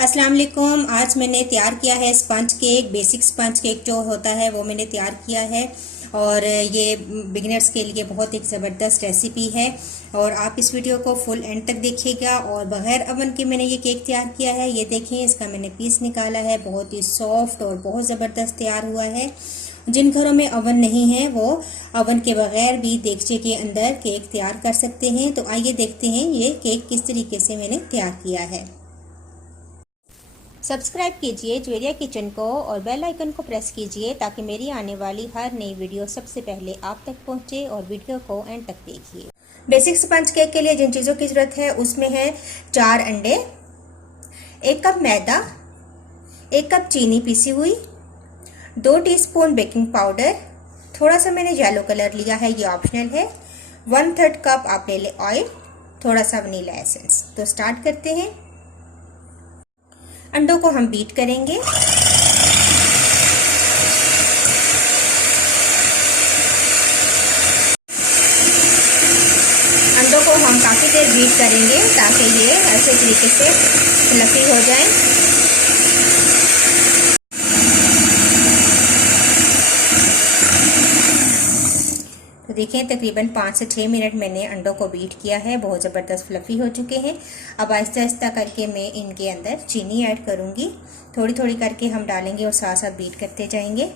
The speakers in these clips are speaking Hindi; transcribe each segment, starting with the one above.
अस्सलाम वालेकुम। आज मैंने तैयार किया है sponge cake. Basic sponge cake जो होता है वो मैंने तैयार किया है और ये बिगिनर्स के लिए बहुत एक ज़बरदस्त रेसिपी है और आप इस वीडियो को फुल एंड तक देखिएगा। और बग़ैर अवन के मैंने ये केक तैयार किया है। ये देखें, इसका मैंने पीस निकाला है, बहुत ही सॉफ्ट और बहुत ज़बरदस्त तैयार हुआ है। जिन घरों में अवन नहीं है वो अवन के बगैर भी देगचे के अंदर केक तैयार कर सकते हैं। तो आइए देखते हैं ये केक किस तरीके से मैंने तैयार किया है। सब्सक्राइब कीजिए ज्वेरिया किचन को और बेल आइकन को प्रेस कीजिए ताकि मेरी आने वाली हर नई वीडियो सबसे पहले आप तक पहुंचे और वीडियो को एंड तक देखिए। बेसिक स्पंज केक के लिए जिन चीज़ों की ज़रूरत है उसमें है 4 अंडे, 1 कप मैदा, 1 कप चीनी पीसी हुई, 2 टीस्पून बेकिंग पाउडर, थोड़ा सा मैंने येलो कलर लिया है, ये ऑप्शनल है, 1/3 कप आप ले लें ऑयल, थोड़ा सा वनीला एसेंस। तो स्टार्ट करते हैं। अंडों को हम बीट करेंगे। अंडों को हम काफ़ी देर बीट करेंगे ताकि ये ऐसे तरीके से फ्लफी हो जाए। तो देखिए तकरीबन 5 से 6 मिनट मैंने अंडों को बीट किया है, बहुत ज़बरदस्त फ्लफ़ी हो चुके हैं। अब आहिस्ता आहिस्ता करके मैं इनके अंदर चीनी ऐड करूँगी, थोड़ी थोड़ी करके हम डालेंगे और साथ साथ बीट करते जाएंगे।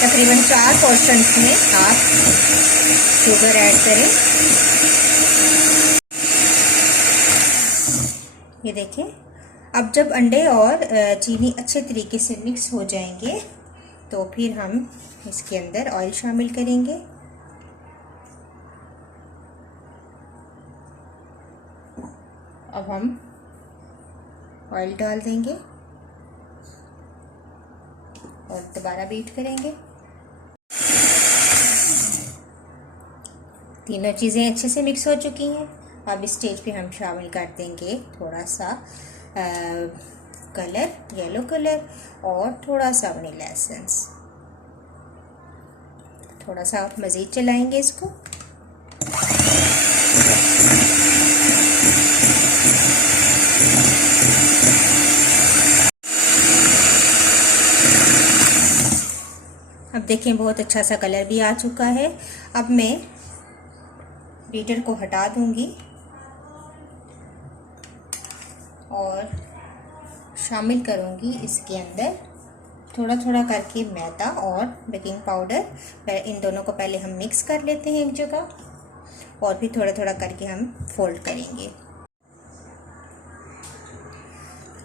तकरीबन 4 पोर्शंस में आप शुगर ऐड करें। ये देखें, अब जब अंडे और चीनी अच्छे तरीके से मिक्स हो जाएंगे तो फिर हम इसके अंदर ऑयल शामिल करेंगे। अब हम ऑयल डाल देंगे और दोबारा बीट करेंगे। तीनों चीज़ें अच्छे से मिक्स हो चुकी हैं। अब इस स्टेज पे हम शामिल कर देंगे थोड़ा सा कलर, येलो कलर और थोड़ा सा वनीला एसेंस। थोड़ा सा आप मज़ीद चलाएंगे इसको। अब देखें बहुत अच्छा सा कलर भी आ चुका है। अब मैं बीटर को हटा दूंगी और शामिल करूंगी इसके अंदर थोड़ा थोड़ा करके मैदा और बेकिंग पाउडर। इन दोनों को पहले हम मिक्स कर लेते हैं एक जगह और फिर थोड़ा थोड़ा करके हम फोल्ड करेंगे।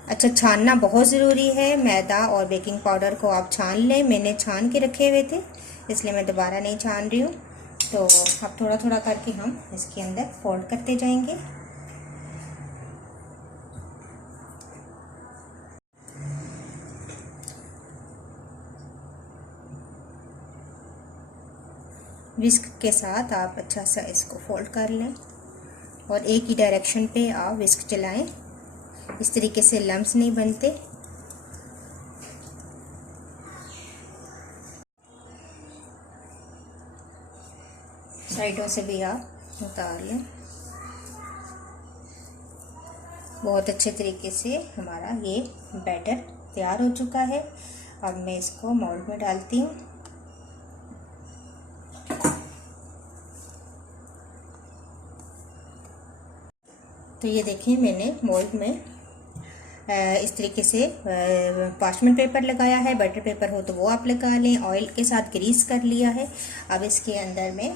अच्छा, छानना बहुत ज़रूरी है। मैदा और बेकिंग पाउडर को आप छान लें। मैंने छान के रखे हुए थे इसलिए मैं दोबारा नहीं छान रही हूँ। तो अब थोड़ा थोड़ा करके हम इसके अंदर फोल्ड करते जाएंगे। विस्क के साथ आप अच्छा सा इसको फोल्ड कर लें और एक ही डायरेक्शन पे आप विस्क चलाएं, इस तरीके से लम्स नहीं बनते। साइडों से भी आप उतार लें। बहुत अच्छे तरीके से हमारा ये बैटर तैयार हो चुका है। अब मैं इसको मोल्ड में डालती हूँ। तो ये देखिए मैंने मोल्ड में इस तरीके से पार्चमेंट पेपर लगाया है। बटर पेपर हो तो वो आप लगा लें। ऑयल के साथ ग्रीस कर लिया है। अब इसके अंदर मैं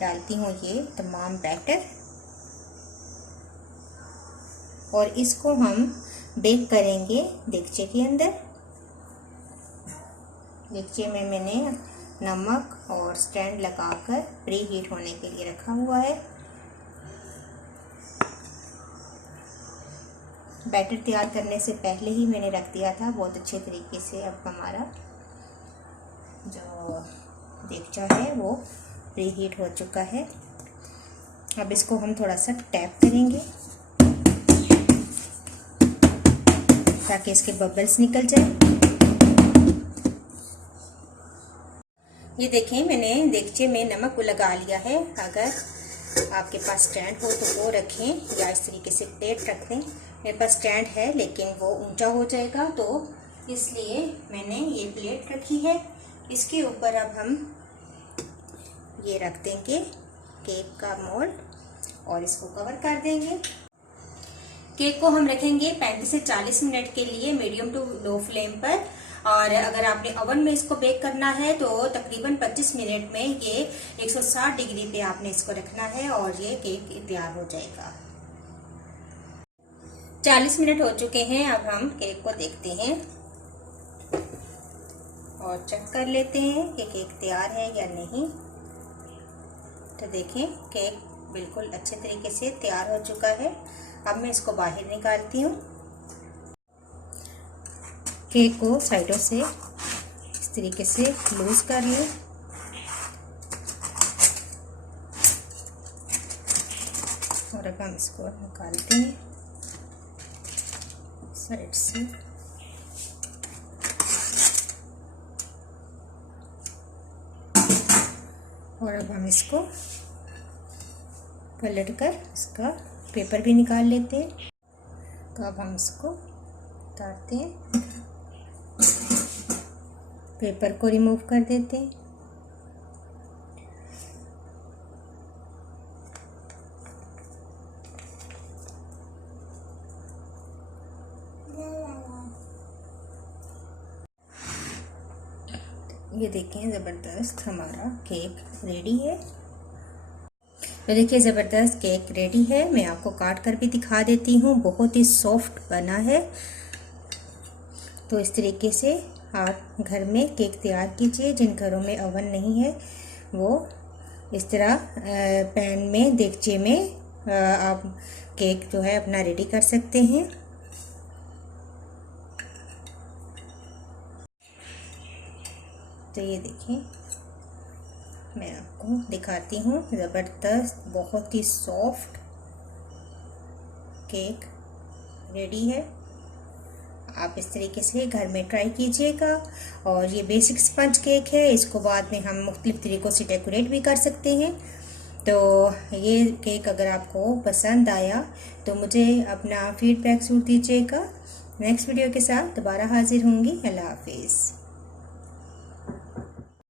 डालती हूँ ये तमाम बैटर और इसको हम बेक करेंगे देगचे के अंदर। देगचे में मैंने नमक और स्टैंड लगाकर प्री हीट होने के लिए रखा हुआ है। बैटर तैयार करने से पहले ही मैंने रख दिया था बहुत अच्छे तरीके से। अब हमारा जो देगचा है वो प्री हीट हो चुका है। अब इसको हम थोड़ा सा टैप करेंगे ताकि इसके बबल्स निकल जाए। ये देखें, मैंने देगचे में नमक को लगा लिया है। अगर आपके पास स्टैंड हो तो वो रखें या इस तरीके से प्लेट रख दें। मेरे पास स्टैंड है लेकिन वो ऊंचा हो जाएगा, तो इसलिए मैंने ये प्लेट रखी है। इसके ऊपर अब हम ये रख देंगे केक का मोल्ड और इसको कवर कर देंगे। केक को हम रखेंगे 35 से 40 मिनट के लिए मीडियम टू लो फ्लेम पर। और अगर आपने ओवन में इसको बेक करना है तो तकरीबन 25 मिनट में ये 160 डिग्री पे आपने इसको रखना है और ये केक तैयार हो जाएगा। 40 मिनट हो चुके हैं। अब हम केक को देखते हैं और चेक कर लेते हैं कि केक तैयार है या नहीं। तो देखें, केक बिल्कुल अच्छे तरीके से तैयार हो चुका है। अब मैं इसको बाहर निकालती हूँ। केक को साइडों से इस तरीके से लूज कर लें और अब हम इसको निकालते हैं साइड से। और अब हम इसको पलट कर इसका पेपर भी निकाल लेते हैं। तो अब हम इसको उतारते हैं, पेपर को रिमूव कर देते हैं। ये देखें, ज़बरदस्त हमारा केक रेडी है। तो देखिए, ज़बरदस्त केक रेडी है। मैं आपको काट कर भी दिखा देती हूँ। बहुत ही सॉफ्ट बना है। तो इस तरीके से आप घर में केक तैयार कीजिए। जिन घरों में ओवन नहीं है वो इस तरह पैन में, देगचे में आप केक जो है अपना रेडी कर सकते हैं। तो ये देखिए, मैं आपको दिखाती हूँ। ज़बरदस्त, बहुत ही सॉफ्ट केक रेडी है। आप इस तरीके से घर में ट्राई कीजिएगा। और ये बेसिक स्पंज केक है, इसको बाद में हम मुख्तलिफ तरीक़ों से डेकोरेट भी कर सकते हैं। तो ये केक अगर आपको पसंद आया तो मुझे अपना फीडबैक ज़रूर दीजिएगा। नेक्स्ट वीडियो के साथ दोबारा हाजिर होंगी। अल्लाह हाफिज़।